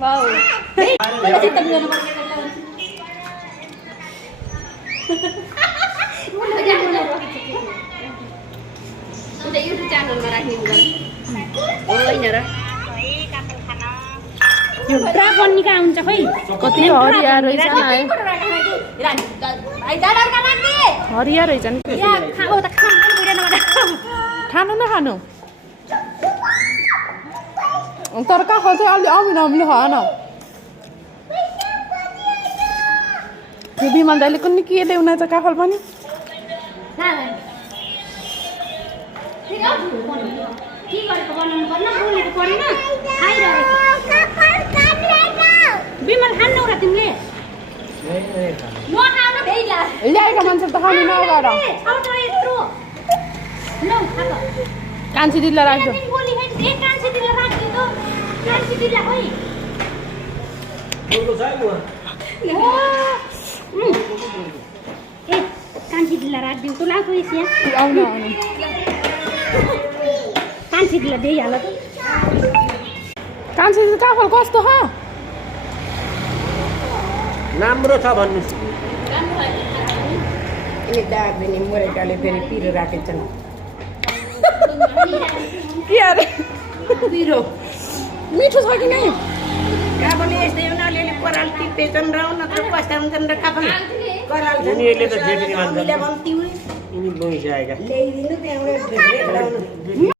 wow उता YouTube च्यानलमा राख्ने होइन र यो ड्रागन निका हुन्छ खै कति हरिया रहेछ न हरिया रहेछ नि खानु न खानु तर काखल चाहिँ अलि अमिलो अमिलो खान यो बिमल दाइले कुनै के ल्याउन चाहिँ काखल पनि बिमल खानु र तिमीले ल्याएका मान्छे त खानु नगर कान्छी दिदीलाई राख्दो कान्छी दिदीलाई राखिदिउँ तँ लाग्यो यहाँ आउनु आउनु कान्छी दिदीलाई दिइहाल त कान्छी दिदी काफल कस्तो छ राम्रो छ भन्नुहोस् ए दार्जिनी मोरेटाले फेरि पिरो राखेछन् के अरे पिरो मिठो छ कि नै काबले यस्तै उनीहरूले पराल टिपेछन् र नत्र कस्ता हुन्छन् र काबल कराल उनीहरूले त जेठी मान्छन् ल्याइदिनु यिनी गइसकेका त्यहाँबाट